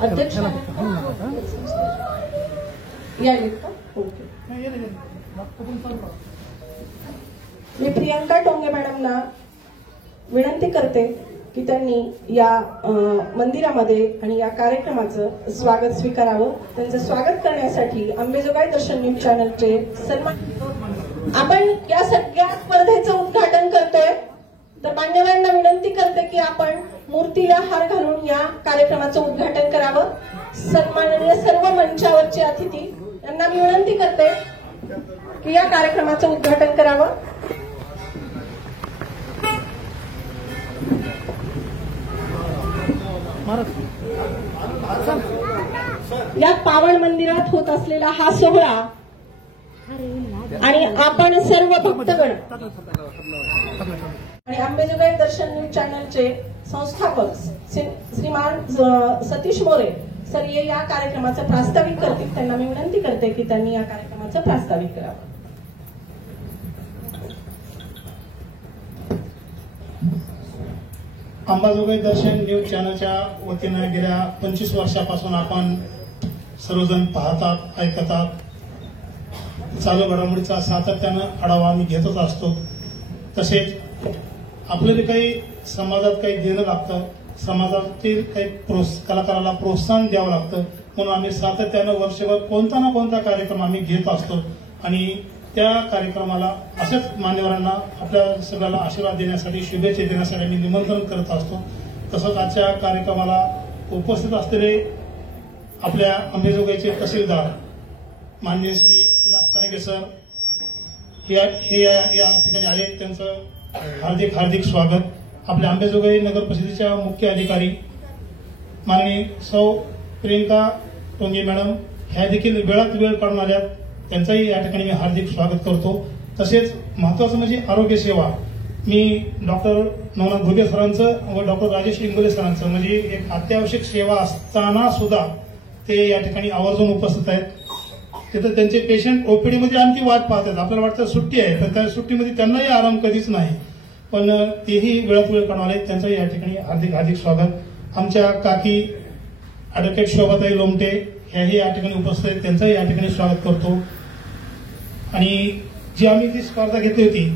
अध्यक्ष यायलेत का? ओके. मी प्रियंका टोंगे मॅडमना विनंती करते की त्यांनी या मंदिरामध्ये आणि या कार्यक्रमाचं स्वागत स्वीकारावं. त्यांचं स्वागत करण्यासाठी अंबेजोगाई दर्शन न्यूज चॅनलचे सन्मान. आपण या सगळ्या स्पर्धेचं उद्घाटन करतोय, तर मान्यवरांना विनंती करते की आपण मूर्तीला हार घालून या कार्यक्रमाचं उद्घाटन करावं. सन्माननीय सर्व मंचावरचे अतिथी यांना मी विनंती करते की या कार्यक्रमाचं उद्घाटन करावं. या पावन मंदिरात होत असलेला हा सोहळा आणि आपण सर्व भक्तगण आणि अंबेजोगाई दर्शन न्यूज चॅनलचे संस्थापक श्रीमान सतीश मोरे सर हे या कार्यक्रमाचं प्रास्ताविक करतील. त्यांना मी विनंती करते की त्यांनी या कार्यक्रमाचं प्रास्ताविक करावं. अंबाजोगाई दर्शन न्यूज चॅनलच्या वतीनं गेल्या 25 वर्षापासून आपण सर्वजण पाहतात, ऐकतात. चालू घडामोडीचा सातत्यानं आढावा आम्ही घेतच असतो. तसेच आपलं जे काही समाजात काही देणं लागतं, समाजातील काही कलाकाराला प्रोत्साहन द्यावं लागतं, म्हणून आम्ही सातत्यानं वर्षभर कोणता ना कोणता कार्यक्रम आम्ही घेत असतो आणि त्या कार्यक्रमाला अशाच मान्यवरांना आपल्या सगळ्याला आशीर्वाद देण्यासाठी, शुभेच्छा देण्यासाठी आम्ही निमंत्रण करत असतो. तसंच आजच्या कार्यक्रमाला उपस्थित असलेले आपल्या अंबेजोगाईचे तहसीलदार माननीय श्री विलास तारंगे सर हे या ठिकाणी आले, त्यांचं हार्दिक हार्दिक स्वागत. आपल्या अंबेजोगाई नगर परिषदेच्या मुख्य अधिकारी माननीय सौ प्रियंका टोंगे मॅडम ह्या देखील वेळात वेळ काढून आल्यात, त्यांचंही या ठिकाणी मी हार्दिक स्वागत करतो. तसेच महत्वाचं म्हणजे आरोग्य सेवा, मी डॉक्टर नवनाथ घुगे सरांचं व डॉक्टर राजेश इंगोले सरांचं म्हणजे एक अत्यावश्यक सेवा असताना सुद्धा ते या ठिकाणी आवर्जून उपस्थित आहेत. तिथं त्यांचे पेशंट ओपीडीमध्ये आणखी वाट पाहतात. आपल्याला वाटतं सुट्टी आहे, तर त्या सुट्टीमध्ये त्यांनाही आराम कधीच नाही, पण तेही वेळात वेळ काढून आले, त्यांचंही या ठिकाणी हार्दिक हार्दिक स्वागत. आमच्या काकी ॲडव्होकेट शोभाताई लोमटे ह्याही या ठिकाणी उपस्थित आहेत, त्यांचंही या ठिकाणी स्वागत करतो. आणि जी आम्ही ती स्पर्धा घेतली होती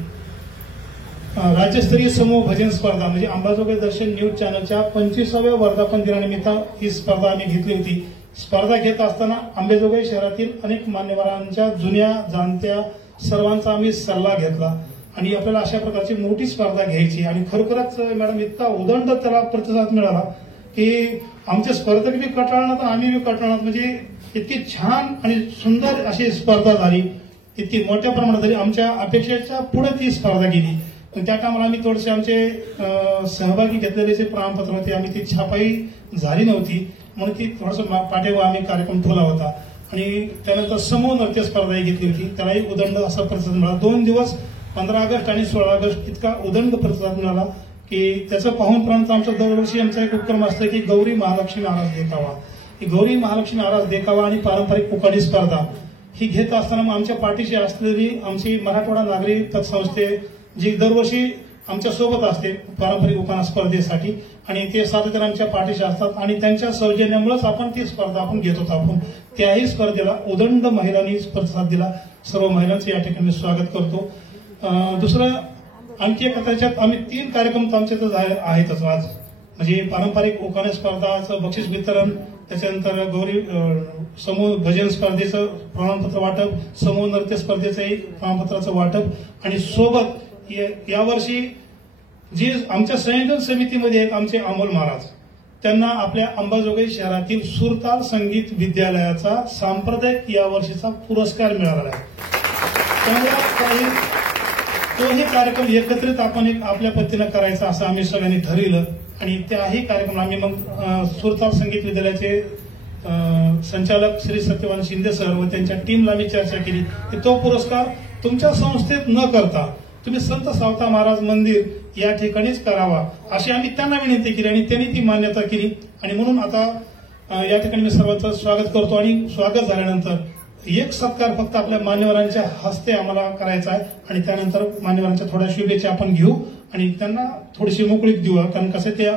राज्यस्तरीय समूह भजन स्पर्धा, म्हणजे अंबाजोगाई दर्शन न्यूज चॅनलच्या 25व्या वर्धापन दिनानिमित्त ही स्पर्धा आम्ही घेतली होती. स्पर्धा घेत असताना अंबेजोगाई शहरातील अनेक मान्यवरांच्या जुन्या जाणत्या सर्वांचा आम्ही सल्ला घेतला आणि आपल्याला अशा प्रकारची मोठी स्पर्धा घ्यायची. आणि खरोखरच मॅडम इतका उदंड त्याला प्रतिसाद मिळाला की आमचे स्पर्धक बी कटाळणार तर आम्ही बी कटाळणार. म्हणजे इतकी छान आणि सुंदर अशी स्पर्धा झाली, इतकी मोठ्या प्रमाणात झाली. आमच्या अपेक्षेच्या पुढे ती स्पर्धा गेली. पण त्या टायमाला आम्ही थोडेसे आमचे सहभागी घेतलेले जे प्रमाणपत्र होते, आम्ही ती छापाई झाली नव्हती, म्हणून ती थोडंसं पाठीवर आम्ही कार्यक्रम ठेवला होता. आणि त्यानंतर समूह नृत्य स्पर्धाही घेतली होती, त्यालाही उदंड असा प्रतिसाद मिळाला. 2 दिवस 15 ऑगस्ट आणि 16 ऑगस्ट इतका उदंड प्रतिसाद मिळाला की त्याचं पाहून पर्यंत आमचा दरवर्षी आमचा एक उपक्रम असतो की गौरी महालक्ष्मी आरास देखावा. ही गौरी महालक्ष्मी आरास देखावा आणि पारंपरिक उकाडी स्पर्धा ही घेत असताना मग आमच्या पाठीशी असलेली आमची मराठवाडा नागरी पतसंस्थे जी दरवर्षी आमच्या सोबत असते पारंपरिक उखाणा स्पर्धेसाठी, आणि ते सातत्याने आमच्या पाठीशी असतात आणि त्यांच्या सौजन्यामुळेच आपण ती स्पर्धा आपण घेत होतो. आपण त्याही स्पर्धेला उदंड महिलांनी प्रतिसाद दिला. सर्व महिलांचं या ठिकाणी स्वागत करतो. दुसरं आणखी एक त्याच्यात आम्ही 3 कार्यक्रम आमच्यातच आहेतच आज, म्हणजे पारंपरिक उखाणे स्पर्धाचं बक्षीस वितरण, त्याच्यानंतर गौरी समूह भजन स्पर्धेचं प्रमाणपत्र वाटप, समूह नृत्य स्पर्धेचंही प्रमाणपत्राचं वाटप, आणि सोबत यावर्षी जी आमच्या संयोजन समितीमध्ये आहेत आमचे अमोल महाराज, त्यांना आपल्या अंबाजोगाई शहरातील सुरताल संगीत विद्यालयाचा सांप्रदायिक यावर्षीचा पुरस्कार मिळाला आहे. त्यामुळे तोही कार्यक्रम एकत्रित आपण एक आपल्या पद्धतीनं करायचा असं आम्ही सगळ्यांनी ठरविलं आणि त्याही कार्यक्रम आम्ही मग सुरताल संगीत विद्यालयाचे संचालक श्री सत्यवान शिंदे सर व त्यांच्या टीमला मी चर्चा केली की तो पुरस्कार तुमच्या संस्थेत न करता तुम्ही संत सावता महाराज मंदिर या ठिकाणीच करावा अशी आम्ही त्यांना विनंती केली आणि त्यांनी ती मान्यता केली. आणि म्हणून आता या ठिकाणी मी सर्वांचं स्वागत करतो आणि स्वागत झाल्यानंतर एक सत्कार फक्त आपल्या मान्यवरांच्या हस्ते आम्हाला करायचा आहे आणि त्यानंतर मान्यवरांच्या थोड्या शुभेच्छा आपण घेऊ आणि त्यांना थोडीशी मोकळीक देऊ. कारण कसं ते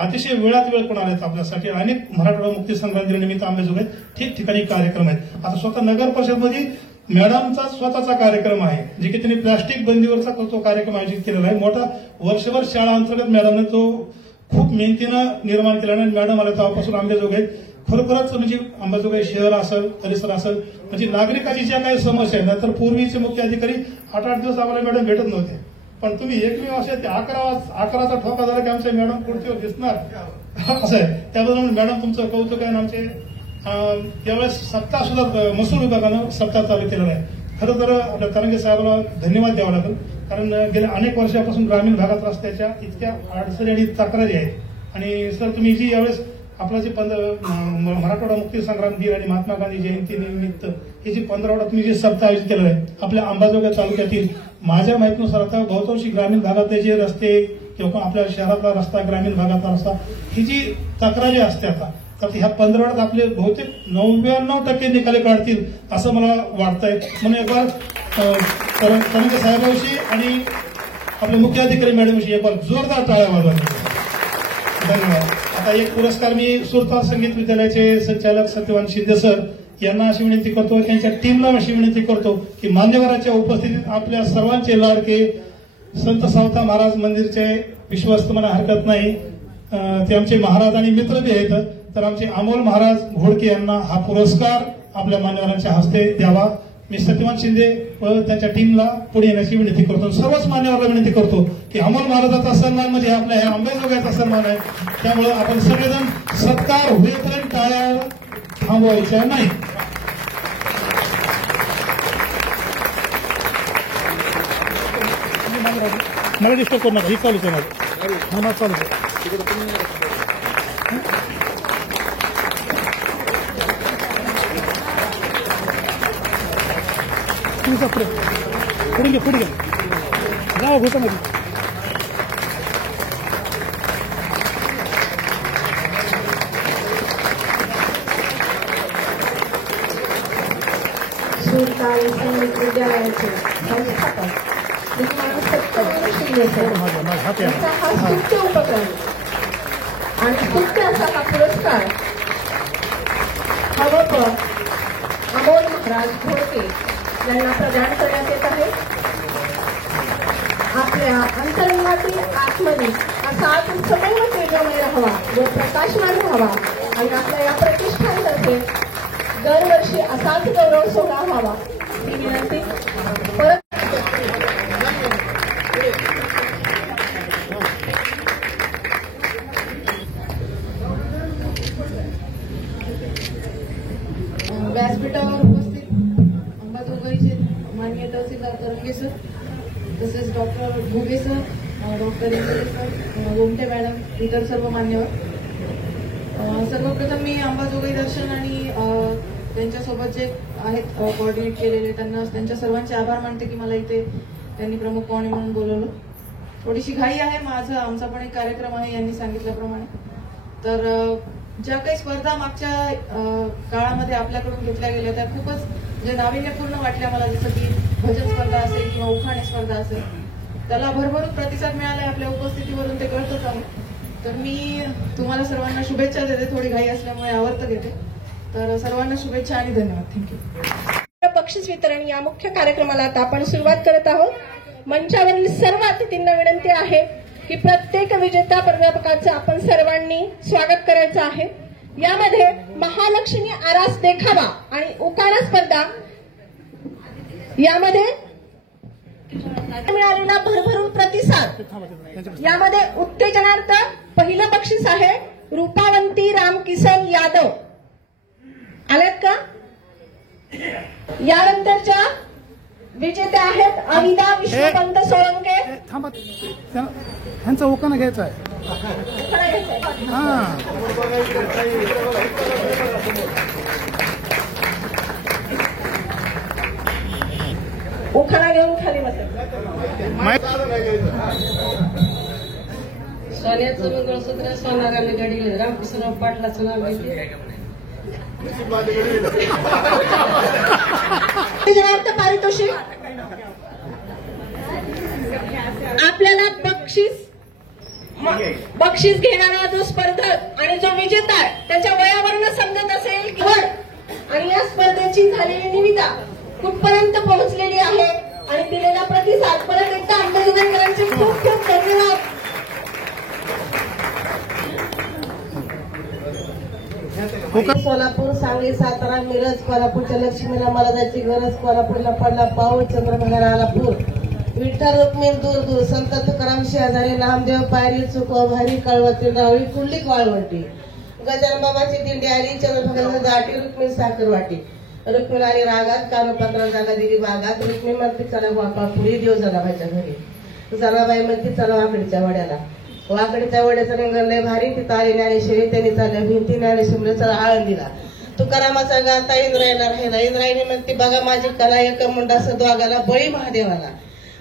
अतिशय वेळात वेळ कोण आलेत आपल्यासाठी. अनेक मराठवाडा मुक्ती संग्राम दिनानिमित्त आंबेजोगाईत ठिकठिकाणी कार्यक्रम आहेत. आता स्वतः नगर परिषदमध्ये मॅडमचा स्वतःचा कार्यक्रम आहे, जे की त्यांनी प्लास्टिक बंदीवरचा तो कार्यक्रम आयोजित केलेला आहे. मोठा वर्षभर शाळा अंतर्गत मॅडमने तो खूप मेहनतीनं निर्माण केला आणि मॅडम आल्या तेव्हापासून आंबेजोगाईत खरोखरच म्हणजे अंबाजोगाई शहर असेल परिसर असेल म्हणजे नागरिकाची ज्या काही समस्या आहे ना, तर पूर्वीचे मुख्य अधिकारी 8-8 दिवस आम्हाला मॅडम भेटत नव्हते. पण तुम्ही एकमेव असे ते 11चा ठोका झाला की आमच्या मॅडम खुर्चीवर दिसणार असं आहे. त्याबद्दल मॅडम तुमचं कौतुक आहे. आणि आमचे यावेळेस सप्ताह सुद्धा महसूल विभागानं सप्ताह चालू केलेला आहे. खरं तर आपल्या तरंगे साहेबांना धन्यवाद द्यावा लागेल, कारण गेल्या अनेक वर्षापासून ग्रामीण भागात रस्त्याच्या इतक्या अडचणी आणि तक्रारी आहेत. आणि सर तुम्ही जी यावेळेस आपला जे मराठवाडा मुक्ती संग्राम दिन आणि महात्मा गांधी जयंती निमित्त हे जे 15 तुम्ही जे सप्ताह आयोजित केलेलं आहे आपल्या अंबाजोगाई तालुक्यातील, माझ्या माहितीनुसार आता बहुतांशी ग्रामीण भागातले जे रस्ते किंवा आपल्या शहरातला रस्ता ग्रामीण भागातला रस्ता ही जी तक्रारी असते आता, तर ह्या 15 आपले बहुतेक 99% निकाले काढतील असं मला वाटतंय. म्हणून एक बार तरंगे साहेबांविषयी आणि आपले मुख्य अधिकारी मॅडमविषयी एक बार जोरदार टाळ्या वाजवा. धन्यवाद. आता एक पुरस्कार मी सुरताल संगीत विद्यालयाचे संचालक सत्यवान शिंदे सर यांना अशी विनंती करतो, त्यांच्या टीमला अशी विनंती करतो की मान्यवरांच्या उपस्थितीत आपल्या सर्वांचे लाडके संत सावता महाराज मंदिरचे विश्वस्त म्हणा हरकत नाही, ते आमचे महाराज आणि मित्र बी आहेत, तर आमचे अमोल महाराज घोडके यांना हा पुरस्कार आपल्या मान्यवरांच्या हस्ते द्यावा. मी सत्यवान शिंदे व त्यांच्या टीमला पुढे येण्याची विनंती करतो. सर्वच मान्यवरांना विनंती करतो की अमोल महाराजाचा सन्मान म्हणजे आपल्या ह्या अंबाजोगाईचा सन्मान आहे. त्यामुळे आपण सगळेजण सत्कार होईपर्यंत टाळ्या थांबवायच्या नाही. मला डिस्टर्ब करू नका, ही चालूच आहे माझं चालूच आहे. पुढे घे जावा घोटामध्ये. सुरताल संगीत विद्यालयाचे संस्थापक सत्यवान शिंदे सर हा स्तुत्य उपक्रम आणि स्तुत्य असा हा पुरस्कार हवं अमोल महाराज घोडके यांना प्रदान करण्यात येत आहे. आपल्या अंतरंगातील आत्मनी असा सदैव तेजोमय राहावा व प्रकाशमान व्हावा आणि आपल्या या प्रतिष्ठानतर्फे दरवर्षी असाच गौरव सोहळा व्हावा ही विनंती. परत व्यासपीठावर उपस्थित अंबाजोगाईचे माननीय तहसीलदार तरंगे सर, तसेच doctor Ghuge sir, doctor Ingle sir, Gomte madam, इतर सर्व मान्यवर, सर्वप्रथम मी अंबाजोगाई दर्शन आणि त्यांच्यासोबत जे आहेत कोऑर्डिनेट केलेले त्यांच्या सर्वांचे आभार मानते की मला इथे त्यांनी प्रमुख पाहुणे म्हणून बोलवलं. थोडीशी घाई आहे, आमचा पण एक कार्यक्रम आहे यांनी सांगितल्याप्रमाणे. तर ज्या काही स्पर्धा मागच्या काळामध्ये आपल्याकडून घेतल्या गेल्या त्या खूपच म्हणजे नाविन्यपूर्ण वाटल्या मला, जसं की भजन स्पर्धा असेल किंवा उखाणे स्पर्धा असेल, त्याला भरभरून प्रतिसाद मिळालाय आपल्या उपस्थितीवरून, ते कळतच आहे. तर मी तुम्हाला सर्वांना शुभेच्छा देते, थोडी घाई असल्यामुळे आवर्त घेते. तर सर्वांना शुभेच्छा आणि धन्यवाद. थँक्यू. बक्षीस वितरण या मुख्य कार्यक्रमाला आता आपण सुरुवात करत आहोत. मंचावरील सर्व अतिथींना विनंती आहे की प्रत्येक विजेता प्राध्यापकाचं आपण सर्वांनी स्वागत करायचं आहे. यामध्ये महालक्ष्मी आरास देखावा आणि उखाणा स्पर्धा यामध्ये मिळालेला भरभरून प्रतिसाद, यामध्ये उत्तेजनार्थ पहिलं बक्षीस आहे रूपावंती रामकिसन यादव. आल्यात का? यानंतरच्या विजेत्या आहेत अविदा विष्णुपंत सोळंके. ह्यांचा उखाणा घ्यायचा आहे. उखाणा घेऊन खाली बसेल. सोन्याचं मंगळसूत्र सोनाराने घडीले, रामकिशनराव पाटलाचं नाव घेतले. पारितोषिक आपल्याला बक्षीस बक्षीस घेणारा जो स्पर्धक आणि जो विजेता आहे त्याच्या वयावरून समजत असेल की आणि या स्पर्धेची झालेली निविदा कुठपर्यंत पोहोचलेली आहे आणि दिलेला प्रतिसाद परत एकदा अंबाजोगाईकरांचे खूप खूप धन्यवाद. सोलापूर, सांगली, सातारा, मिरज, कोल्हापूरच्या लक्ष्मीला मला जायची गरज, कोल्हापूरला पडला पाऊस, चंद्रभागा आला पूर, विठ्ठल रुक्मिणी दूर दूर, संत तुकाराम शेजारी, नामदेव पायरी, चुकवा भारी, कळवती रावळी, कुंडलिक वाळवंटी, गजानन बाबाची दिंडी आली, चंद्रभागा दाटी, रुक्मिणी साखर वाटी, रुक्मिणी आली रागात, कानोपात्र जागा दिली बागात, रुक्मिणी म्हणते चला वापा पुढे, देव जनाबाईच्या घरी, जनाबाई म्हणते चला वाकडीच्या वड्याला, वाकडीच्या वड्याचं रिंगण लय भारी, तिथं आली ज्ञानेश्वरी, त्यांनी चालल्या भिंती, ज्ञानेश्वरी चला आळंदीला, तुकारामाचा गाता इंद्रायला राहिला, इंद्रायणी म्हणते बघा माझी कला, एक मुंडास द्वागाला, बळी महादेवाला,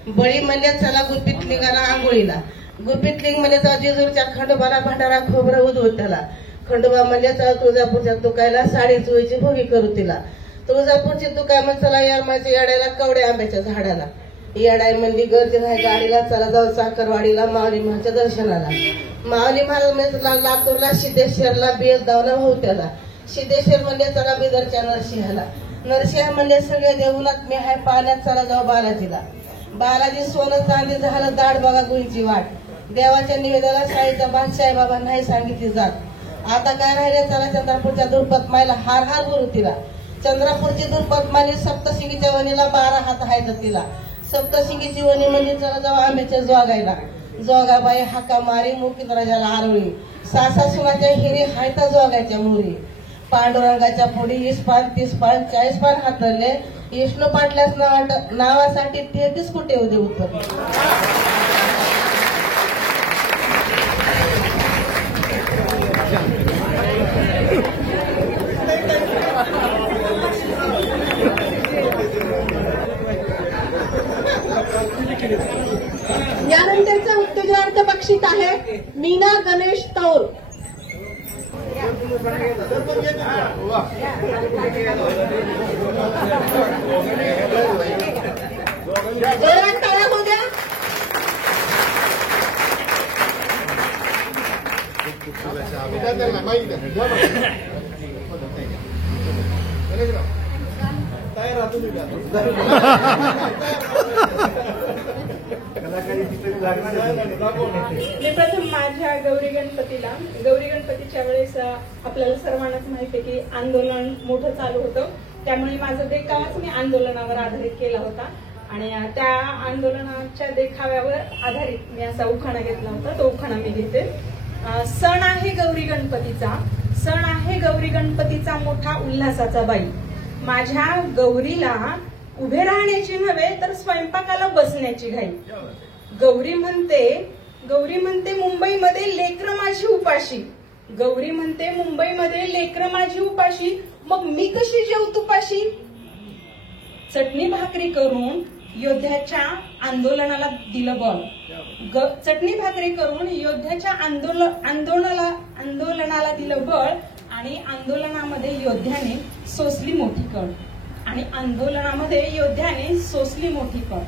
बळी म्हणले चला गुपित लिंगाला आंघोळीला, गुपित लिंग म्हणजे चला जेजूरच्या खंडोबाला, भंडारा खोबरं उदवत्याला, खंडोबा म्हणजे चला तुळजापूरच्या तुकायला, साडी चोळीची भोगी करू तिला, तुळजापूरची तुकाय म्हणजे चला यामाच्या येड्याला, कवड्या आंब्याच्या झाडाला, येडाई म्हणली गर्दी आहे गाडीला, चला जाऊ साखरवाडीला, माऊली महाच्या दर्शनाला, माऊली महाराज म्हणजे लातूरला, सिद्धेश्वरला, बेलदावला, होत्याला, सिद्धेश्वर म्हणजे चला बिदरच्या नरसिंहाला, नरसिंह म्हणजे सगळे देऊनात मी हाय पाण्यात, चला जाऊ बालाजीला, बालाजी सोनं चांदी झालं दाढ बघा गुईची वाट, देवाच्या निवेदनाला साईचा बादशाही बाबा नाही सांगितली जात, आता काय राहिले चला चंद्रपूरच्या दुर्पतमाईला, हार हार गुरु तिला, चंद्रपूरची दुर्पतमाई सप्तशिंगीच्या वणीला 12 हात आहेत तिला, सप्तशिंगीची वणी म्हणजे चला जाऊ आंब्याच्या जोगायला, जोगाबाई हाका मारी, मुकीत राजाला आरोळी, सासा सुनाच्या हिरी हायता जोगायच्या मुरी, पांडुरंगाच्या पुढी 20 पान 30 पान 40 पान हातरले, विष्णू पाटल्यास नावासाठी 33 कुठे उदे उत्तर. यानंतरचं उत्तेजनार्थ बक्षीस आहे मीना गणेश तौर. जोरात टाळ्या होऊ द्या. मी प्रथम माझ्या गौरी गणपतीच्या वेळेस आपल्याला सर्वांनाच माहिती आहे की आंदोलन मोठं चालू होतं, त्यामुळे माझा देखावाच मी आंदोलनावर आधारित केला होता आणि त्या आंदोलनाच्या देखाव्यावर आधारित मी असा उखाणा घेतला होता. तो उखाणा मी घेते. सण आहे गौरी गणपतीचा, सण आहे गौरी गणपतीचा मोठा उल्हासाचा बाई, माझ्या गौरीला उभे राहण्याची नव्हे तर स्वयंपाकाला बसण्याची घाई. गौरी म्हणते मुंबईमध्ये लेकरं माझी उपाशी, गौरी म्हणते मुंबईमध्ये लेकरं माझी उपाशी, मग मी कशी जेव तुपाशी. चटणी भाकरी करून योद्ध्याच्या आंदोलनाला दिलं बळ, चटणी भाकरी करून योद्ध्याच्या आंदोलनाला दिलं बळ आणि आंदोलनामध्ये योद्ध्याने सोसली मोठी कळ, आणि आंदोलनामध्ये योद्ध्याने सोसली मोठी कळ.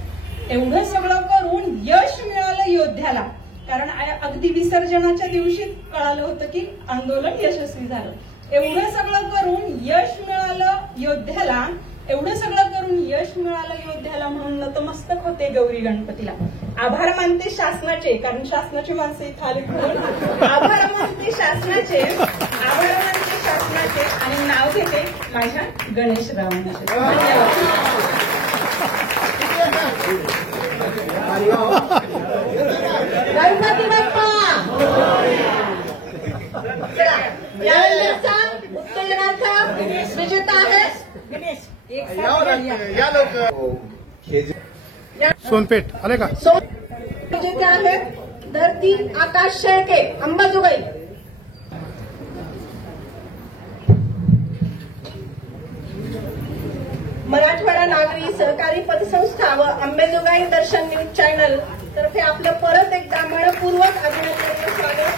एवढं सगळं करून यश मिळालं योद्ध्याला, कारण अगदी विसर्जनाच्या दिवशी कळालं होतं की आंदोलन यशस्वी झालं. एवढं सगळं करून यश मिळालं योद्ध्याला, एवढं सगळं करून यश मिळालं योद्ध्याला म्हणून नतमस्तक होते गौरी गणपतीला. आभार मानते शासनाचे, कारण शासनाची माणसं इथं आली म्हणून आभार मानते शासनाचे, आभार मानते शासनाचे आणि नाव घेते माझ्या गणेशरावांचे. धन्यवाद. गणपती बाप्पा. यावेळेचा उत्तेजनार्थ विजेता आहे सोनपेठ आले का? विजेते आहेत धरती आकाश शेळके, अंबाजोगाई. मराठवाडा नागरी सहकारी पतसंस्था व अंबाजोगाई दर्शन न्यूज चॅनल तर्फे आपलं परत एकदा मनपूर्वक अभिनंदन स्वागत.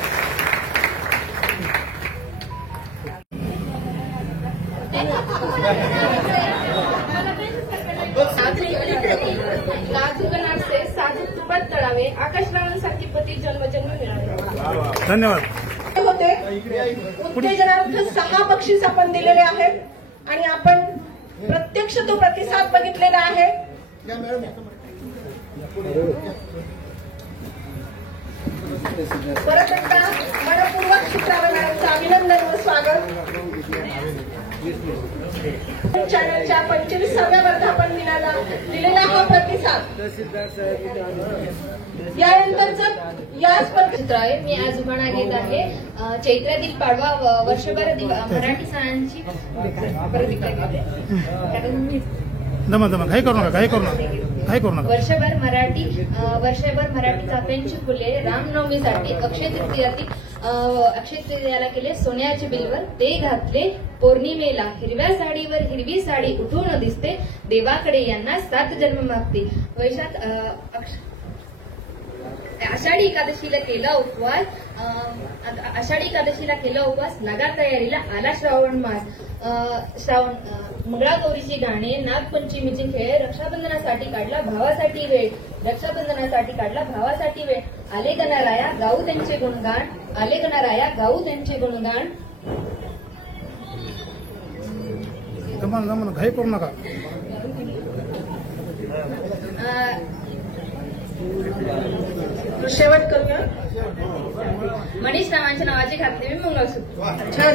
नाजूक नाजूक नाडसे साजूक तुबट तळावे, आकाशरावांसारखी पती जन्मजन्म मिळावे. धन्यवाद. होते उत्तेजनार्थ 6 बक्षीस आपण दिलेले आहेत आणि आपण प्रत्यक्ष तो प्रतिसाद बघितलेला आहे. परत एकदा मनपूर्वक चित्रावरचं अभिनंदन व स्वागत. चॅनलच्या 25व्या वर्धापन दिनाला दिलेला हा प्रतिसाद यानंतरच या स्पर्धेत आहे. मी आज उभाणा घेत आहे चैत्रातील पाडवा वर्षभर मराठी सणांची प्रतिक्रिया घेते. कारण मी घाई करू नका. वर्षभर मराठी चाफ्यांची फुले रामनवमीसाठी अक्षय तृतीयाला केले सोन्याचे बिलवर ते घातले पौर्णिमेला हिरव्या साडीवर हिरवी साडी उठून दिसते देवाकडे यांना 7 जन्म मागते. वैशाख आषाढी एकादशीला केला उपवास लागा तयारीला आला श्रावण मास. मंगळागौरीची गाणे नागपंचमीचे खेळ रक्षाबंधनासाठी काढला भावासाठी वेळ आले गणराया गाऊ त्यांचे गुणगान. घाई करू नका. शेवट करूया. मनीष रावांच्या नावाचे घातले मी मंगळसूत्र. छान.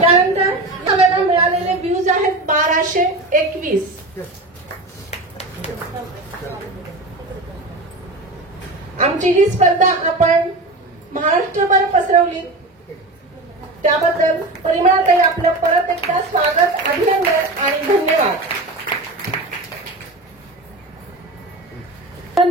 त्यानंतर आपल्याला मिळालेले व्ह्यूज आहेत 1221. आमची ही स्पर्धा आपण महाराष्ट्रभर पसरवली त्याबद्दल परिमळाताई आपलं परत एकदा स्वागत, अभिनंदन आणि धन्यवाद.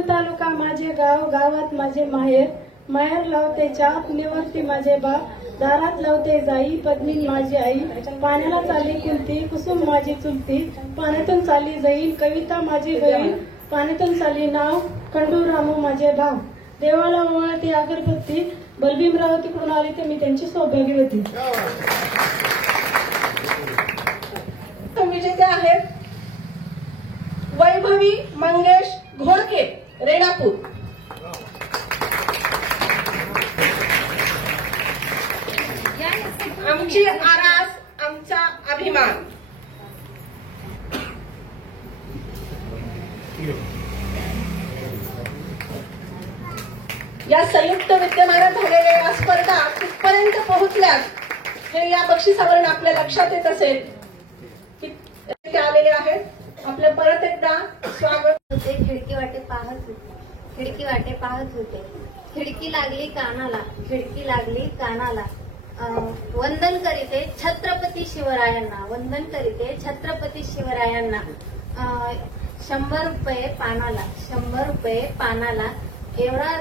तालुका माझे गाव, गावात माझे माहेर लावते चाप, निवर्ती माझे बाप, दारात लावते जाई, पद्मीन माझी आई, पाण्याला चाली कुलती, कुसुम माझी चुलती, पाण्यातून चाली जाईल, कविता माझी गईल, पाण्यातून चाली नाव, खंडू रामू माझे भाव, देवाला ओवाळते अगरबत्ती, बलभीमराव तिकडून आली ते मी त्यांची सौभाग्यवती. विजेते आहेत वैभवी मंगेश घोडके, रेणापूर. आमची आरास, आमचा अभिमान. या संयुक्त विद्यमानात झालेल्या या स्पर्धा कुठपर्यंत पोहोचल्यात हे या बक्षिसावरून आपल्या लक्षात येत असेल. ते आलेले आहेत. आपलं परत एकदा स्वागत. खिडकी वाटे पाहत होते, खिडकी लागली कानाला, वंदन करीते छत्रपती शिवरायांना, 100 रुपये पानाला, एवढा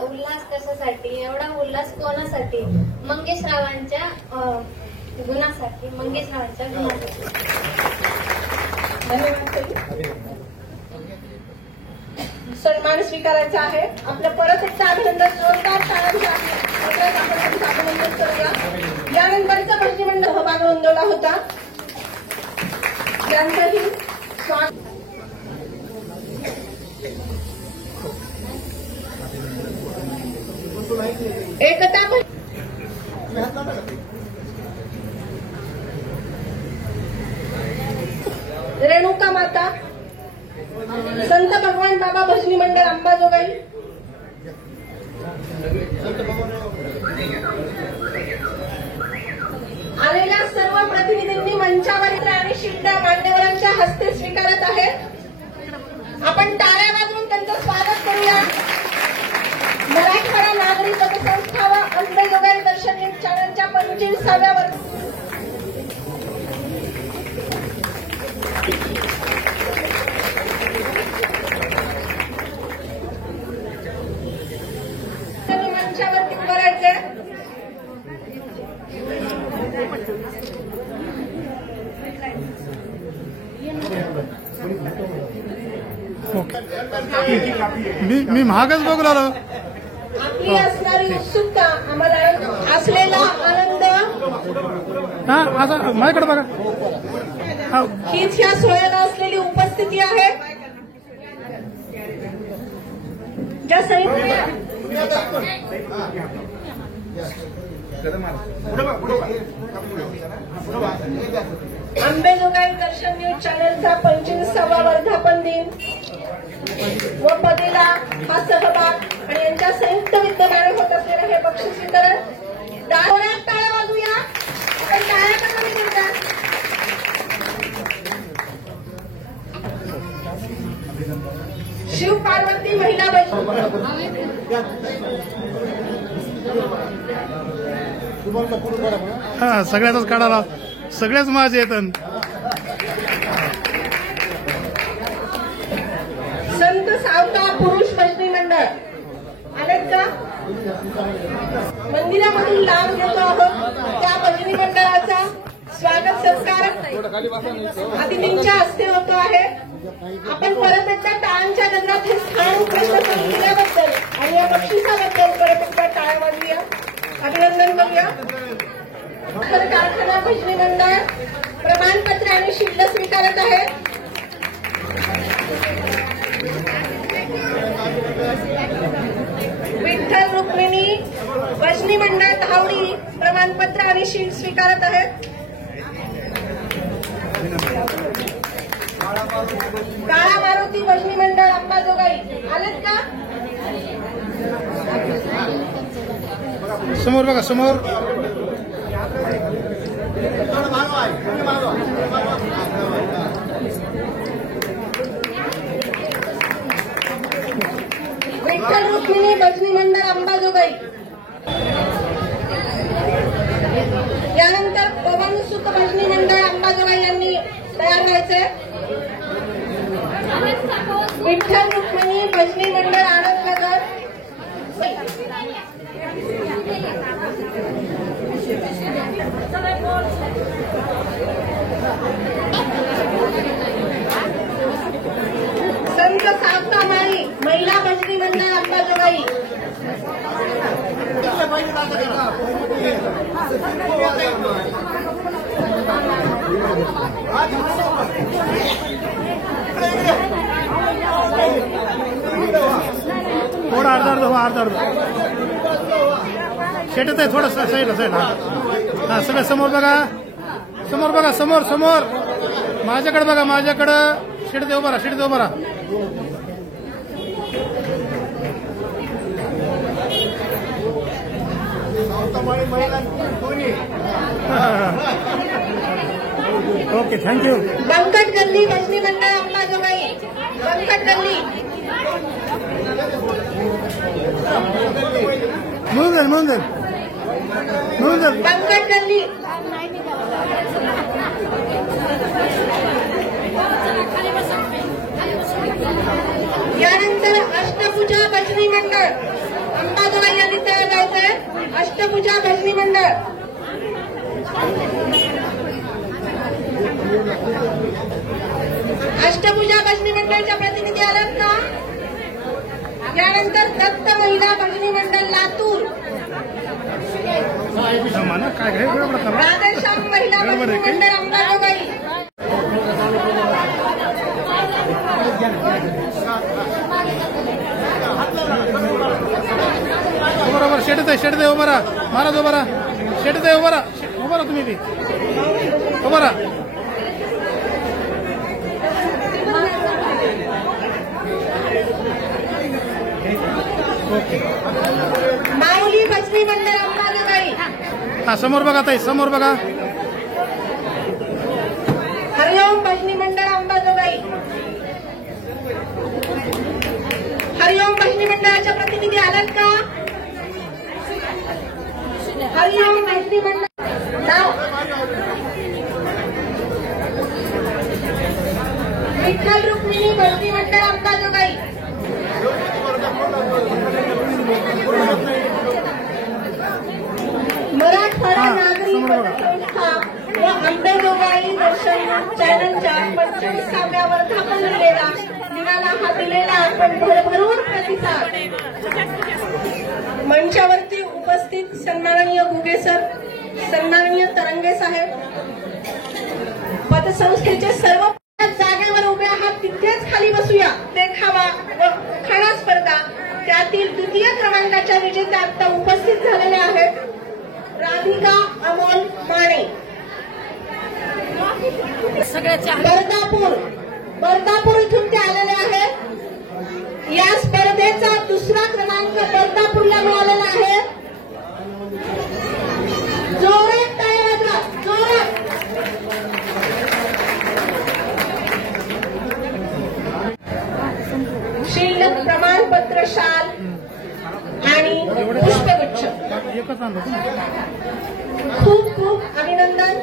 उल्हास कशासाठी, एवढा उल्हास कोणासाठी, मंगेशरावांच्या गुणासाठी. धन्यवाद. सन्मान स्वीकारायचा आहे. आपलं परत एकदा अभिनंदन, जोरदार टाळ्यांच्या पत्रात आपण त्यांचं अभिनंदन करूया. यानंतरचा भजनी मंडळ सहभाग नोंदवला होता. त्यांचंही स्वागत. एकता रेणुका माता, संत भगवान बाबा भजनी मंडळ अंबाजोगाई. आलेल्या सर्व प्रतिनिधींनी मंचावर आणि शिल्ड मान्यवरांच्या हस्ते स्वीकारत आहेत. आपण टाळ्या वाजवून त्यांचं स्वागत करूया. मराठवाडा नागरी पतसंस्था व अंबाजोगाई दर्शन न्यूज चॅनलच्या 25व्या मंचावरती करायचे. मी महागच बघू लागलो. आपली असणारी उत्सुकता, आम्हाला असलेला आनंद. हा, असं माझ्याकडे बघा. हीच या सोहळ्याला असलेली उपस्थिती आहे. ज्या अंबेजोगाई दर्शन न्यूज चॅनलचा 25वा वर्धापन दिन व पदेला हा सहभाग आणि यांच्या संयुक्त विद्यमाने होत असलेलं हे बक्षीस वितरण. जोरात टाळ्या वाजूया. आपण टाळ्या कशाने देतात? शिव पार्वती महिला हा सगळ्याच काढायला सगळेच माझे येतात. संत सावता पुरुष भजनी मंडळ आलेत का? मंदिरामधून लाभ घेतो आहोत त्या भजनी मंडळाचा स्वागत सत्कार अतिथींच्या हस्ते होतो आहे. आपण परत एकदा टाळ्यांच्या गजरात हे स्थान उत्कृष्ट करून दिल्याबद्दल आणि या बक्षिसाबद्दल परत एकदा टाळ्या वाजूया. अभिनंदन करूया. कारखाना भजनी मंडळ प्रमाणपत्र आणि शिल्ड स्वीकारत आहे. विठ्ठल रुक्मिणी भजनी मंडळ धावडी प्रमाणपत्र आणि शील्ड स्वीकारत आहे. काळा मारुती भजनी मंडळ अंबाजोगाई आलेत का? समोर बघा समोर. विठ्ठल रुक्मिणी भजनी मंडळ अंबाजोगाई. यानंतर पवनसुत भजनी मंडळ अंबाजोगाई यांनी तयार व्हायचे. विठ्ठल रुक्मिणी भजनी मंडळ आनंदनगर. संत सावता माळी महिला भजनी मंडळ अंबाजोगाई. थोडा अर्धा शेटत आहे थोडं साईड हा सगळं समोर बघा समोर माझ्याकडे बघा माझ्याकडं. शेट देव बरा ओके थँक्यू. बंकट गल्ली भजनी मंडळ अंबाजोगाई. बंकट गल्ली बंकट गल्ली. यानंतर अष्टभुजा भजनी मंडळ अंबाजोगाई यांनी तयार जायचंय. अष्टभुजा भजनी मंडळ. अष्टभुजा भजनी मंडळच्या प्रतिनिधी आलात ना? यानंतर दत्त महिला भजनी मंडळ लातूर. राधेश्याम महिला भजनी मंडळ अंबाजोगाई. बरोबर शेटत आहे उभारा महाराज उभारा. शेटत आहे उभारा तुम्ही बी उभारा. ओके. माऊली भजनी मंडळ अंबाजोगाई. हा समोर बघा ताई समोर बघा. हरिओम भजनी मंडळ अंबाजोगाई. हरिओम भजनी मंडळाच्या प्रतिनिधी आलात का? हरिओम भजनी मंडळ विठ्ठल रुक्मिणी भजनी मंडळ अंबाजोगाई. मराठवाडा नागरी संस्था व अंबेजोगाई दर्शन चॅनलच्या 25व्या वर्धापन दिनाला हा दिलेला आपण भरभरून प्रतिसाद. मंचावरती उपस्थित सन्माननीय गुगे सर, सन्माननीय तरंगे साहेब, पतसंस्थेचे सर्व जागेवर उभे आहात तिथेच खाली बसूया. देखावा व खाणा स्पर्धा त्यातील द्वितीय क्रमांकाच्या विजेत्या आता उपस्थित झालेल्या आहेत राधिका अमोल माने. बर्दापूर इथून ते आलेले आहेत. या स्पर्धेचा दुसरा क्रमांक बर्दापूरला मिळालेला आहे. जोरात टाळ्या वाजवा, जोरात. शिल्लक प्रमाणपत्र, शाल आणि पुष्पगुच्छ. खूप खूप अभिनंदन.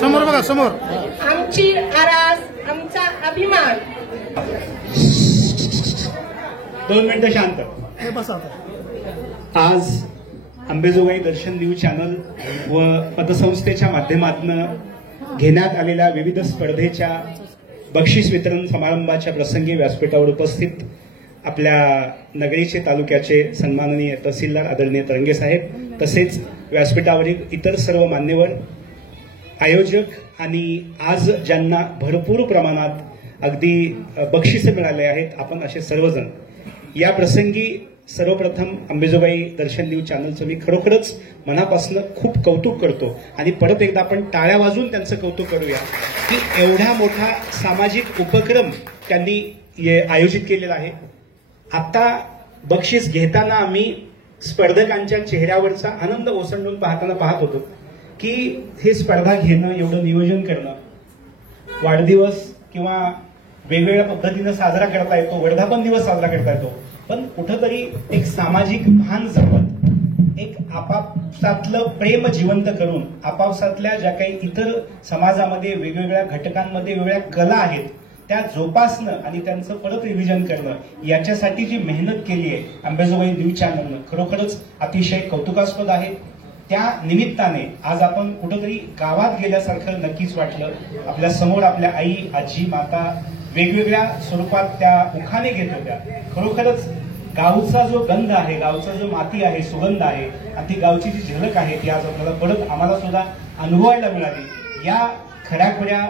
समोर बघा, समोर. आमची आरास, आमचा अभिमान. 2 मिनिटं शांत. हे बस आता. आज अंबेजोगाई दर्शन न्यूज चॅनल व पतसंस्थेच्या माध्यमातून घेण्यात आलेल्या विविध स्पर्धेच्या बक्षीस वितरण समारंभाच्या प्रसंगी व्यासपीठावर उपस्थित आपल्या नगरीचे तालुक्याचे सन्माननीय तहसीलदार आदरणीय तरंगे साहेब, तसेच व्यासपीठावरील इतर सर्व मान्यवर, आयोजक आणि आज ज्यांना भरपूर प्रमाणात अगदी बक्षिसे मिळाले आहेत, आपण असे सर्वजण. या प्रसंगी सर्वप्रथम अंबेजोगाई दर्शन न्यूज चॅनलचं मी खरोखरच मनापासून खूप कौतुक करतो आणि परत एकदा आपण टाळ्या वाजवून त्यांचं कौतुक करूया की एवढा मोठा सामाजिक उपक्रम त्यांनी आयोजित केलेला आहे. आता बक्षीस घेताना आम्ही स्पर्धकांच्या चेहऱ्यावरचा आनंद ओसंडून पाहताना पाहत होतो की हे स्पर्धा घेणं, एवढं नियोजन करणं, वाढदिवस किंवा वेगवेगळ्या पद्धतीनं साजरा करता येतो, वर्धापन दिवस साजरा करता येतो, पण कुठंतरी एक सामाजिक भान जपत, एक आपापसातलं प्रेम जिवंत करून, आपापसातल्या ज्या काही इतर समाजामध्ये वेगवेगळ्या घटकांमध्ये वेगवेगळ्या कला आहेत त्या जोपासणं आणि त्यांचं परत रिव्हिजन करणं, याच्यासाठी जी मेहनत केली आहे अंबेजोगाई न्यूज चॅनलनं, खरोखरच अतिशय कौतुकास्पद आहे. त्या निमित्ताने आज आपण कुठंतरी गावात गेल्यासारखं नक्कीच वाटलं. आपल्या समोर आपल्या आई, आजी, माता वेगवेगळ्या स्वरूपात त्या उखाणे घेत होत्या. खरोखरच गावचा जो गंध आहे, गावचा जो माती आहे, सुगंध आहे आणि ती गावची जी झलक आहे ती आज आपल्याला परत आम्हाला सुद्धा अनुभवायला मिळाली. या खऱ्याखुऱ्या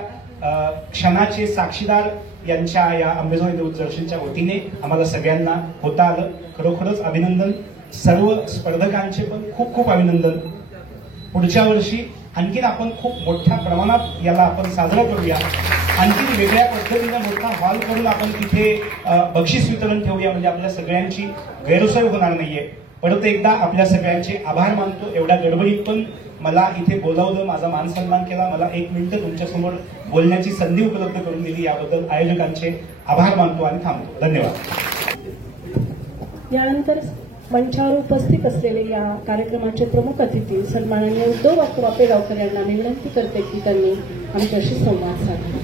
क्षणाचे साक्षीदार यांच्या या अंबेजोगाई न्यूज दर्शनच्या वतीने आम्हाला सगळ्यांना होता आलं. खरोखरच अभिनंदन. सर्व स्पर्धकांचे पण खूप खूप अभिनंदन. पुढच्या वर्षी आणखीन आपण खूप मोठ्या प्रमाणात याला आपण साजरा करूया. आणखीन वेगळ्या पद्धतीने मोठा हॉल करून आपण तिथे बक्षीस वितरण ठेवूया, म्हणजे आपल्या सगळ्यांची गैरसोय होणार नाहीये. परत एकदा आपल्या सगळ्यांचे आभार मानतो. एवढ्या गडबडीत पण मला इथे बोलावलं, माझा मान सन्मान केला, मला 1 मिनिट तुमच्यासमोर बोलण्याची संधी उपलब्ध करून दिली, याबद्दल आयोजकांचे आभार मानतो आणि थांबतो. धन्यवाद. यानंतर मंचावर उपस्थित असलेले या कार्यक्रमाचे प्रमुख अतिथी सन्माननीय उद्धव बापू वापेगावकर यांना मी विनंती करते की त्यांनी आमच्याशी संवाद साधा.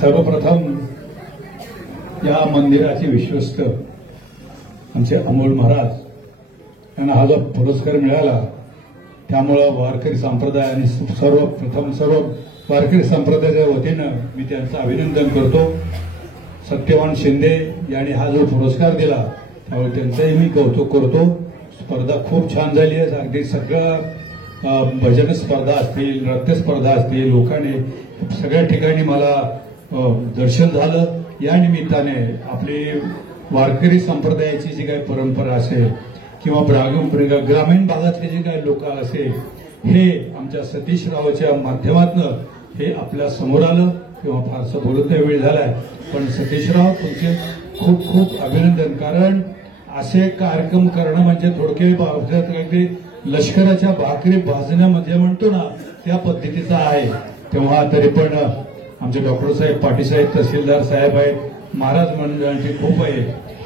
सर्वप्रथम या मंदिराचे विश्वस्त आमचे अमोल महाराज यांना हा जो पुरस्कार मिळाला त्यामुळं वारकरी संप्रदायाने सर्व वारकरी संप्रदायाच्या वतीनं मी त्यांचं अभिनंदन करतो. सत्यवान शिंदे यांनी हा जो पुरस्कार दिला त्यामुळे त्यांचंही मी कौतुक करतो. स्पर्धा खूप छान झाली आहे. अगदी सगळ्या भजन स्पर्धा असतील, नृत्य स्पर्धा असतील, लोकांनी सगळ्या ठिकाणी मला दर्शन झालं. या निमित्ताने आपली वारकरी संप्रदायाची जी काही परंपरा असेल किंवा ग्रामीण भागातले जे काही लोक असेल, हे आमच्या सतीशरावच्या माध्यमातून हे आपल्या समोर आलं. किंवा फारसं बोलत वेळ झालाय, पण सतीशराव तुमचे खूप खूप अभिनंदन. कारण असे कार्यक्रम करणं म्हणजे थोडके लष्कराच्या भाकरी भाजण्यामध्ये म्हणतो ना त्या पद्धतीचा आहे. तेव्हा तरी पण आमचे डॉक्टर साहेब, पाटील साहेब, तहसीलदार साहेब आहेत, महाराज मंडळांची खूप आहे.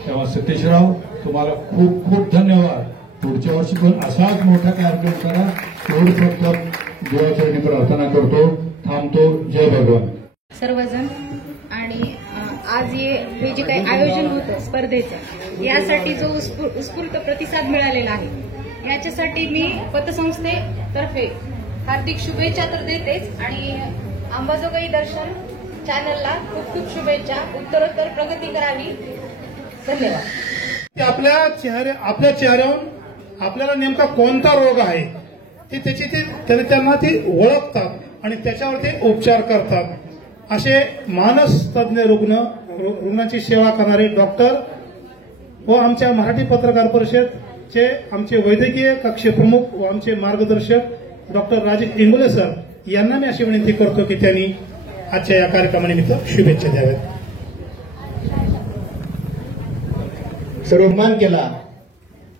तेव्हा सतीशराव तुम्हाला खूप खूप धन्यवाद. पुढच्या वर्षी पण असाच मोठा कार्यक्रम करा एवढी फक्त देवाचरणी प्रार्थना करतो. थांबतो. जय भगवान. सर्वजण आणि आज हे जे काही आयोजन होतं स्पर्धेचं, यासाठी जो उत्स्फूर्त प्रतिसाद मिळालेला आहे, याच्यासाठी मी पतसंस्थेतर्फे हार्दिक शुभेच्छा तर देतेच आणि अंबाजोगाई दर्शन चॅनलला खूप खूप शुभेच्छा. उत्तरोत्तर प्रगती करावी. धन्यवाद. आपल्या चेहऱ्यावर आपल्याला नेमका कोणता रोग आहे त्यांना ती ओळखतात आणि त्याच्यावर ते उपचार करतात। असे मानस तज्ज्ञ रुग्णांची सेवा करणारे डॉक्टर व आमच्या मराठी पत्रकार परिषदचे आमचे वैद्यकीय कक्ष प्रमुख व आमचे मार्गदर्शक डॉक्टर राजेश इंगोले सर यांना मी अशी विनंती करतो की त्यांनी आजच्या या कार्यक्रमानिमित्त शुभेच्छा द्याव्यात। सर्वमान केला,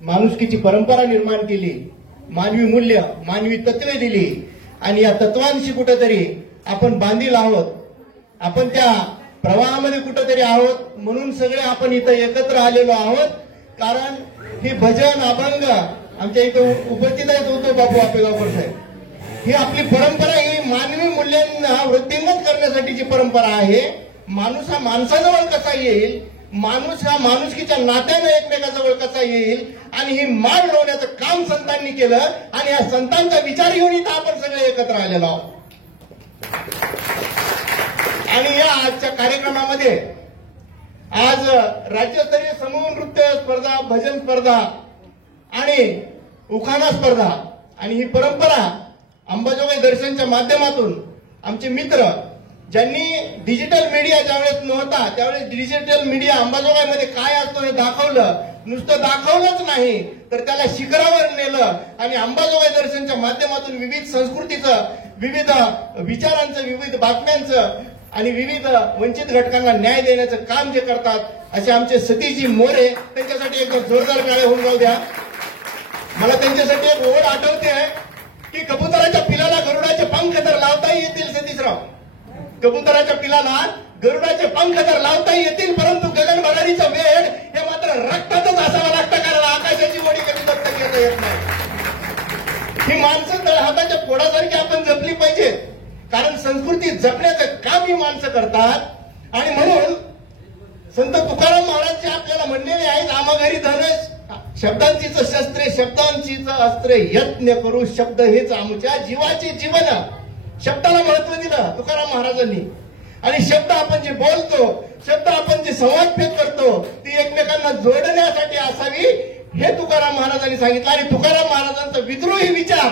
माणुसकीची परंपरा निर्माण केली, मानवी मूल्य मानवी तत्वे दिली आणि या तत्वांशी कुठेतरी आपण बांधील आहोत, आपण त्या प्रवाहामध्ये कुठेतरी आहोत, म्हणून सगळे आपण इथं एकत्र आलेलो आहोत। कारण ही भजन अभंग आमच्या इथं उपस्थित आहेत होतो बापू आपेगावकर साहेब, ही आपली परंपरा, ही मानवी मूल्यांना वृद्धिंगत करण्यासाठीची परंपरा आहे। माणूस हा माणसाजवळ कसा येईल, माणूस हा माणुसकीच्या नात्यानं एकमेकाजवळ कसा येईल आणि ही माळ लावण्याचं काम संतांनी केलं आणि या संतांचा विचार घेऊन इथं आपण सगळे एकत्र आलेलो आहोत। आणि या आजच्या कार्यक्रमामध्ये आज राज्यस्तरीय समूह नृत्य स्पर्धा, भजन स्पर्धा आणि उखाणा स्पर्धा आणि ही परंपरा अंबाजोगाई दर्शनच्या माध्यमातून आमचे मित्र ज्यांनी डिजिटल मीडिया ज्यावेळेस नव्हता त्यावेळेस डिजिटल मीडिया अंबाजोगाईमध्ये काय असतो हे दाखवलं, नुसतं दाखवलंच नाही तर त्याला शिखरावर नेलं आणि अंबाजोगाई दर्शनच्या माध्यमातून विविध संस्कृतीचं, विविध विचारांचं, विविध बातम्यांचं आणि विविध वंचित घटकांना न्याय देण्याचं काम जे करतात असे आमचे सतीशजी मोरे, त्यांच्यासाठी एक जोरदार टाळ्या होऊन जाऊ द्या। मला त्यांच्यासाठी एक ओढ आठवते की कबुतराच्या पिलाला गरुडाचे पंख तर लावता येतील सतीशराव, कबुतराच्या पिलाला गरुडाचे पंख तर लावता येतील, परंतु गगन भरारीचा वेळ हे मात्र रक्तातच असावं लागतं, कारण आकाशाची मोडी कधी दत्तक घेता येत नाही। ही माणसं तळहाताच्या पोडासारखी आपण जपली पाहिजे, कारण संस्कृती जपण्याचं काम ही माणसं करतात। आणि म्हणून संत तुकाराम महाराज आपल्याला म्हणलेले आहेत, आम्हा घरी धनुष शब्दांचीच शस्त्रे, शब्दांचीच अस्त्रे, यत्न करू शब्द हेच आमच्या जीवाचे जीवन। शब्दाला महत्व दिलं तुकाराम महाराजांनी आणि शब्द आपण जे बोलतो, शब्द आपण जे संवाद करतो ती एकमेकांना जोडण्यासाठी असावी हे तुकाराम महाराजांनी सांगितलं। आणि तुकाराम महाराजांचा विद्रोही विचार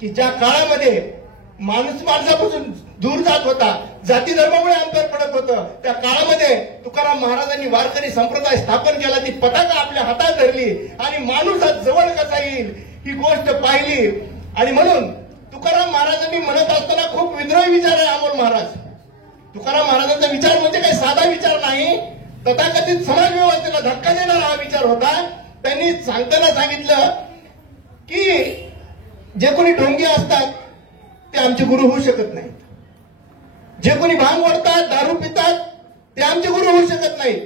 की ज्या काळामध्ये माणूस माणसापासून दूर जात होता, जाती धर्मामुळे अंतर पडत होतं, त्या काळामध्ये तुकाराम महाराजांनी वारकरी संप्रदाय स्थापन केला, ती पताका आपल्या हातात धरली आणि माणूस हा जवळ कसा येईल ही गोष्ट पाहिली। आणि म्हणून तुकाराम महाराजांनी म्हणत असताना खूप विद्रोही विचार आहे अमोल महाराज। तुकाराम महाराजांचा विचार म्हणजे काही साधा विचार नाही, तथाकथित समाज व्यवस्थेला धक्का देणारा हा विचार होता। त्यांनी सांगताना सांगितलं की जे कोणी ढोंगी असतात ते आमचे गुरु होऊ शकत नाहीत, जे कोणी भांग ओढतात, दारू पितात ते आमचे गुरु होऊ शकत नाहीत।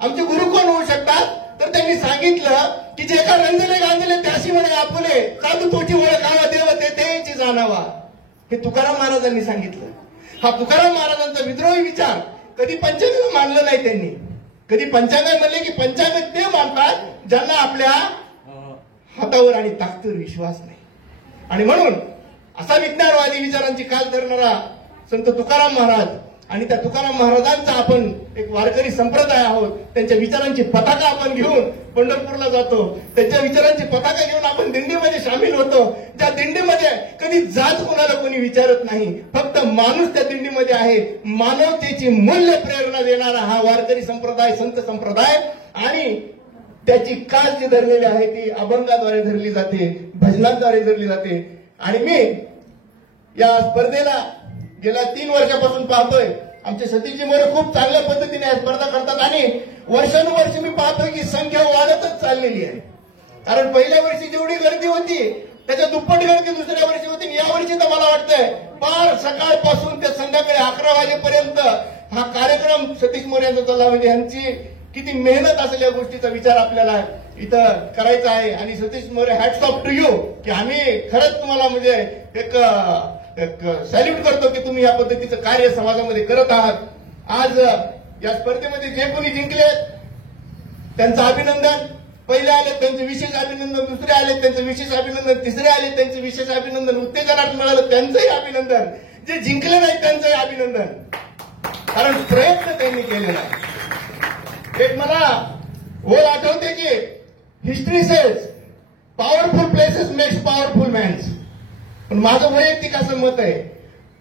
आमचे गुरु कोण होऊ शकतात तर त्यांनी सांगितलं की जे का रंजले गांजले त्याशी म्हणे आपुले, साधू तोची ओळखावा देव ते त्यांची जाणावा, हे तुकाराम महाराजांनी सांगितलं। हा तुकाराम महाराजांचा विद्रोही विचार कधी पंचांगाला मानलं नाही त्यांनी, कधी पंचांग म्हणले की पंचांग ते मानतात ज्यांना आपल्या हातावर आणि ताकदीवर विश्वास नाही। आणि म्हणून असा विज्ञानवादी विचारांची काल धरणारा संत तुकाराम महाराज आणि त्या तुकाराम महाराजांचा आपण एक वारकरी संप्रदाय आहोत, त्यांच्या विचारांची पताका आपण घेऊन पंढरपूरला जातो, त्यांच्या विचारांची पताका घेऊन आपण दिंडीमध्ये सामील होतो, ज्या दिंडीमध्ये कधी जात कोणाला कोणी विचारत नाही, फक्त माणूस त्या दिंडीमध्ये आहे। मानवतेची मूल्य प्रेरणा देणारा हा वारकरी संप्रदाय, संत संप्रदाय, आणि त्याची कास जी धरलेली आहे ती अभंगाद्वारे धरली जाते, भजनाद्वारे धरली जाते। आणि मी या स्पर्धेला गेल्या 3 वर्षापासून पाहतोय, आमचे सतीशजी मोरे खूप चांगल्या पद्धतीने या स्पर्धा करतात आणि वर्षानुवर्ष मी पाहतोय की संख्या वाढतच चाललेली आहे। कारण पहिल्या वर्षी जेवढी गर्दी होती त्याच्या दुप्पट गर्दी दुसऱ्या वर्षी होती, या वर्षी तर मला वाटतंय फार सकाळपासून ते संध्याकाळी 11 वाजेपर्यंत हा कार्यक्रम सतीश मोरे यांचा चालला, म्हणजे यांची किती मेहनत असेल या गोष्टीचा विचार आपल्याला इथं करायचा आहे। आणि Satish More, hats off to you, की आम्ही खरंच तुम्हाला म्हणजे एक सॅल्यूट करतो की तुम्ही या पद्धतीचं कार्य समाजामध्ये करत आहात। आज या स्पर्धेमध्ये जे कोणी जिंकले त्यांचं अभिनंदन, पहिले आले त्यांचं विशेष अभिनंदन, दुसरे आले त्यांचं विशेष अभिनंदन, तिसरे आले त्यांचं विशेष अभिनंदन, उत्तेजनार्थ मिळालं त्यांचंही अभिनंदन, जे जिंकले नाही त्यांचंही अभिनंदन, कारण प्रयत्न त्यांनी केलेला आहे। एक मला ओळ आठवते की history says powerful places makes powerful mans, पण माझं वैयक्तिक असं मत आहे,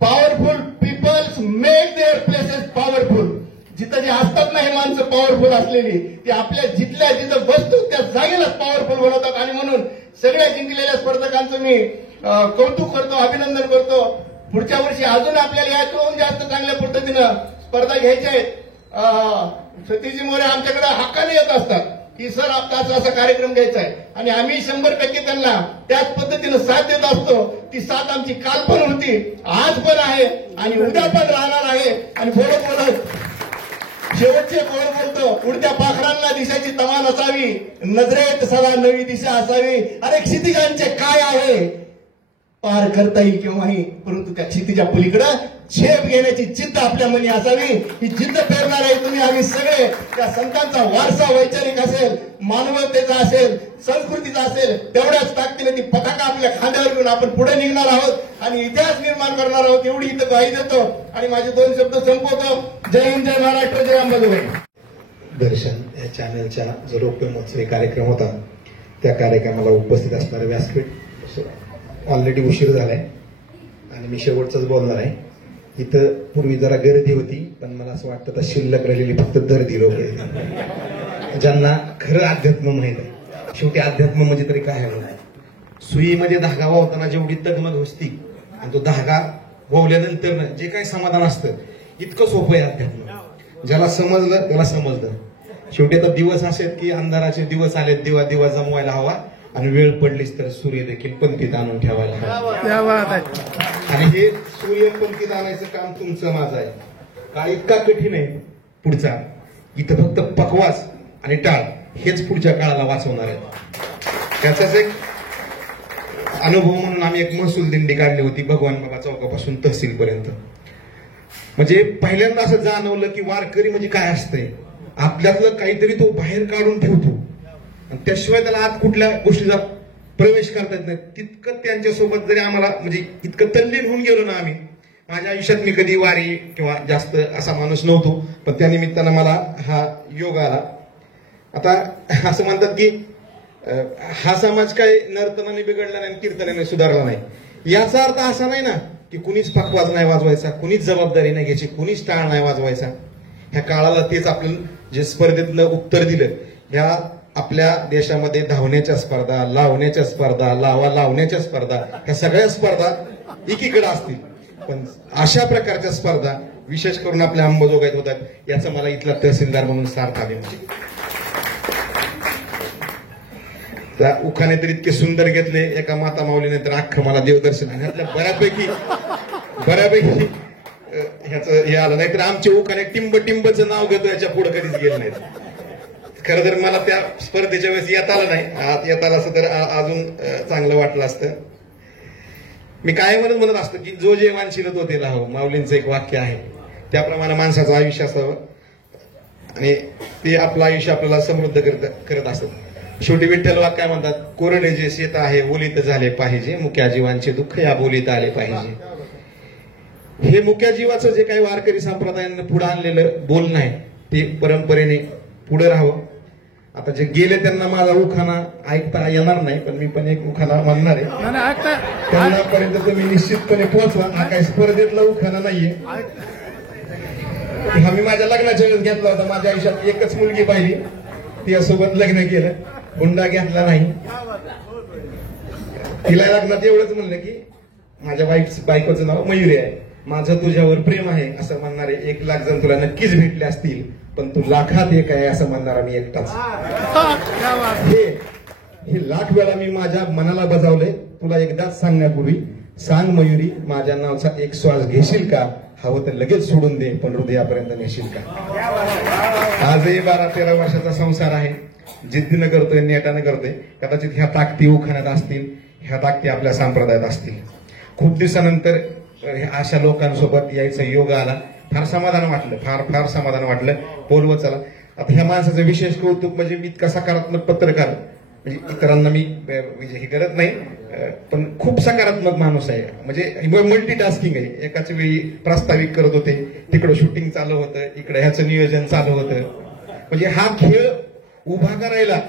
powerful peoples make their places powerful. जिथं जे असतात ना हे माणसं पॉवरफुल असलेली, ती आपल्या जिथं वस्तू त्या जागेलाच पॉवरफुल बनवतात. आणि म्हणून सगळ्या जिंकलेल्या स्पर्धकांचं मी कौतुक करतो, अभिनंदन करतो. पुढच्या वर्षी अजून आपल्याला यातून जास्त चांगल्या पद्धतीनं स्पर्धा घ्यायच्या आहेत. सतीजी मोरे आमच्याकडे हक्काने येत असतात की सर आपला असा कार्यक्रम घ्यायचा आहे, आणि आम्ही 100% त्यांना त्याच पद्धतीनं साथ देत असतो. ती साथ आमची काल पण होती, आज पण आहे आणि उद्या पण राहणार आहे. आणि बोलत शेवटचे बोल बोलतो, उडत्या पाखरांना दिशाची तमा नसावी, नजरेत सदा नवी दिशा असावी. अरे क्षितिजांचे काय आहे पार करता येईल केव्हाही, परंतु त्या क्षितिजा पलीकडं झेप घेण्याची जिद्द आपल्या मनी असावी. ही जिद्द पेरणार आहे तुम्ही आम्ही सगळे. त्या संतांचा वारसा वैचारिक असेल, मानवतेचा असेल, संस्कृतीचा असेल, तेवढ्याच ताकदीने ती पताका आपल्या खांद्यावर घेऊन आपण पुढे निघणार आहोत आणि इतिहास निर्माण करणार आहोत. एवढी इथं ग्वाही देतो आणि माझे 2 शब्द संपवतो. जय हिंद, जय महाराष्ट्र, जय अंबाजोगाई. दर्शन या चॅनलचा जो रौप्य महोत्सवी कार्यक्रम होता, त्या कार्यक्रमाला उपस्थित असणारे व्यासपीठ ऑलरेडी उशीर झालाय आणि मी शेवटचंच बोलणार आहे. इथं पूर्वी जरा गर्दी होती, पण मला असं वाटतं तर शिल्लक राहिलेली फक्त दर्दी लोक आहेत, ज्यांना खरं अध्यात्म माहित आहे. शेवटी अध्यात्म म्हणजे तरी काय आहे, सुईमध्ये धागा वावताना जेवढी तगमग असती आणि तो धागा वावल्यानंतर जे काही समाधान असतं, इतकं सोपं आहे अध्यात्म. ज्याला समजलं त्याला समजलं. शेवटी आता दिवस असे आहेत की अंधाराचे दिवस आलेत, दिवा दिवा जमवायला हवा आणि वेळ पडलीच तर सूर्य देखील पंक्तीत आणून ठेवायला हवा. आणि हे सूर्य पंक्तीत आणायचं काम तुमचं माझं आहे. काळ इतका कठीण आहे पुढचा, इथं फक्त पकवास आणि टाळ हेच पुढच्या काळाला वाचवणार आहेत. त्याचाच एक अनुभव म्हणून आम्ही एक महसूल दिंडी काढली होती भगवान बाबा चौकापासून तहसील पर्यंत. म्हणजे पहिल्यांदा असं जाणवलं की वारकरी म्हणजे काय असतंय. आपल्यातलं काहीतरी तो बाहेर काढून ठेवतो आणि त्याशिवाय त्याला आत कुठल्या गोष्टीचा प्रवेश करता येत नाही. तितकं त्यांच्यासोबत जरी आम्हाला म्हणजे इतकं तल्लीन होऊन गेलो ना आम्ही. माझ्या आयुष्यात मी कधी वारी किंवा जास्त असा माणूस नव्हतो, पण त्या निमित्तानं मला हा योग आला. आता असं म्हणतात की हा समाज काही नर्तनाने बिघडला नाही, कीर्तनाने सुधारला नाही. याचा अर्थ असा नाही ना की कुणीच पकवाज नाही वाजवायचा, कुणीच जबाबदारी नाही घ्यायची, कुणीच टाळ नाही वाजवायचा. ह्या काळाला तेच आपलं जे स्पर्धेतलं उत्तर दिलं. ह्या आपल्या देशामध्ये धावण्याच्या स्पर्धा, लावण्याच्या स्पर्धा, लावण्याच्या स्पर्धा, ह्या सगळ्या स्पर्धा एकीकडे असतील, पण अशा प्रकारच्या स्पर्धा विशेष करून आपल्या अंबाजोगाईत होतात. याचं मला इथला तहसीलदार म्हणून सार्थ आले. म्हणजे त्या उखाणे तर इतके सुंदर घेतले एका माता माऊलीने, तर अख्खं मला देवदर्शन ह्यातल्या बऱ्यापैकी ह्याचं हे आलं नाही. तर आमचे उखाणे टिंबचं नाव घेतो याच्या पुढे कधीच गेलं नाही. खरं तर मला त्या स्पर्धेच्या वेळेस येता आलं नाही, येता आलं असतं तर अजून चांगलं वाटलं असतं. मी काय म्हणत असतो की जो जे वांछिल तो ते लाहो. माऊलींचं एक वाक्य आहे, त्याप्रमाणे माणसाचं आयुष्य असावं आणि ते आपलं आयुष्य आपल्याला समृद्ध करत असतं. शेवटी विठ्ठल वाक्य काय म्हणतात, कोरडे जे शेत आहे ओलीत झाले पाहिजे, मुक्या जीवांचे दुःख या बोलीत आले पाहिजे. हे मुक्या जीवाचं जे काही वारकरी संप्रदायाने पुढे आणलेलं बोलणं आहे ते परंपरेने पुढे राहावं. आता जे गेले त्यांना माझा उखाणा ऐकता येणार नाही, पण मी पण एक उखाणा म्हणणार आहे. त्यांनापर्यंत तुम्ही निश्चितपणे पोहोचवा. हा काही स्पर्धेतला उखाणा नाहीये. हा मी माझ्या लग्नाच्या वेळेस घेतला होता. माझ्या आयुष्यात एकच मुलगी पाहिली, तिच्यासोबत लग्न केलं, हुंडा घेतला नाही. तिला लग्नात एवढंच म्हणलं की माझ्या बायकोचं नाव मयुरी आहे, माझं तुझ्यावर प्रेम आहे असं म्हणणारे 1 लाख जण तुला नक्कीच भेटले असतील, पण तू लाखात एक आहे असं म्हणणारा मी एकटाच. हे लाख वेळा मी माझ्या मनाला बजावलंय. तुला एकदाच सांगण्यापूर्वी सांग मयुरी, माझ्या नावाचा एक श्वास घेशील का? हवं तर लगेच सोडून दे, पण हृदयापर्यंत नेशील का? आजही 12-13 वर्षाचा संसार आहे. जिद्दीनं करतोय, नेटानं करतोय. कदाचित ह्या ताकदी उखाण्यात असतील, ह्या ताकदी आपल्या संप्रदायात असतील. खूप दिवसानंतर अशा लोकांसोबत यायचा योग आला. फार समाधान वाटलं, फार समाधान वाटलं. बोलवं चला. आता ह्या माणसाचं विशेष कौतुक म्हणजे मी इतका सकारात्मक पत्रकार, म्हणजे इतरांना मी हे करत नाही, पण खूप सकारात्मक माणूस आहे. म्हणजे मल्टीटास्किंग आहे. एकाच वेळी प्रास्ताविक करत होते, तिकडं शूटिंग चालू होतं, इकडे ह्याचं नियोजन चालू होतं. म्हणजे हा खेळ उभा करायला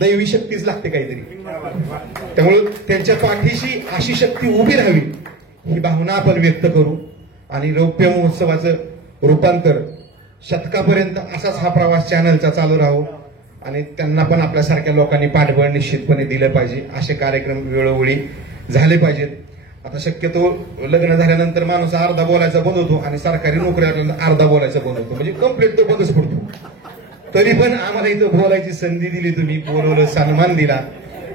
दैवी शक्तीच लागते काहीतरी. त्यामुळे त्यांच्या पाठीशी अशी शक्ती उभी राहावी ही भावना आपण व्यक्त करू आणि रौप्य महोत्सवाचं रूपांतर शतकापर्यंत असाच हा प्रवास चॅनलचा चालू राहो आणि त्यांना पण आपल्यासारख्या लोकांनी पाठबळ निश्चितपणे दिलं पाहिजे. असे कार्यक्रम वेळोवेळी झाले पाहिजेत. आता शक्यतो लग्न झाल्यानंतर माणूस अर्धा बोलायचा बंद होतो आणि सरकारी नोकरी आल्यानंतर अर्धा बोलायचा बंद होतो, म्हणजे कंप्लीट तो बंदच पडतो. तरी पण आम्हाला इथं बोलायची संधी दिली, तुम्ही बोलवलं, सन्मान दिला,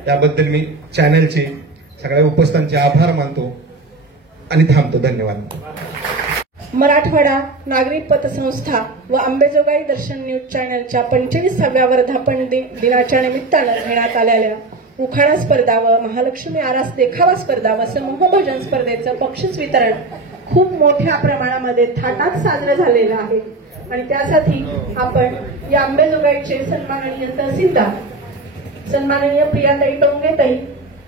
त्याबद्दल मी चॅनलचे सगळ्या उपस्थितांचे आभार मानतो आणि थांबतो. धन्यवाद. मराठवाडा नागरिक पतसंस्था व अंबेजोगाई दर्शन न्यूज चॅनलच्या 25व्या वर्धापन दिनाच्या निमित्तानं घेण्यात आलेल्या उखाणा स्पर्धा व महालक्ष्मी आरास देखावा स्पर्धा व समूह भजन स्पर्धेचं बक्षीस वितरण खूप मोठ्या प्रमाणामध्ये थाटात साजरं झालेलं आहे आणि त्यासाठी आपण या अंबेजोगाईचे सन्माननीय तहसीलदार सन्माननीय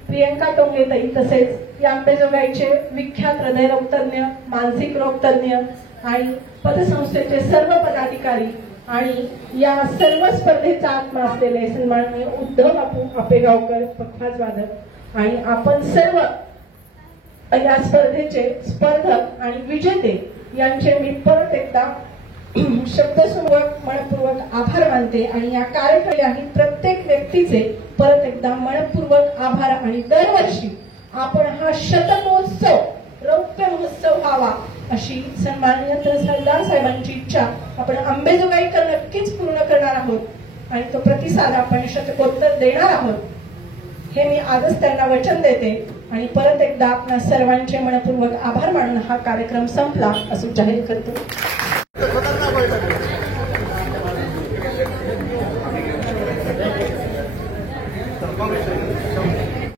प्रियंका टोंगेताई तसेच या अंबेजोगाईचे विख्यात हृदयरोग तज्ञ, मानसिक रोग तज्ञ आणि पतसंस्थेचे सर्व पदाधिकारी आणि या सर्व स्पर्धेचा आत्मा असलेले सन्माननीय उद्धव बापू आपेगावकर पखवाजवादक आणि आपण सर्व या स्पर्धेचे स्पर्धक आणि विजेते यांचे मी परत एकदा शब्दपूर्वक मनपूर्वक आभार मानते आणि या कार्यक्रमासाठी प्रत्येक व्यक्तीचे परत एकदा मनपूर्वक आभार. आणि दरवर्षी आपण हा शतकोत्सव रौप्य महोत्सव व्हावा अशी सन्माननीय तहसीलदार साहेबांची इच्छा आपण अंबेजोगाईकर नक्कीच पूर्ण करणार आहोत आणि तो प्रतिसाद आपण शतकोत्तर देणार आहोत हे मी आजच त्यांना वचन देते आणि परत एकदा आपल्या सर्वांचे मनपूर्वक आभार मानून हा कार्यक्रम संपला असं जाहीर करतो.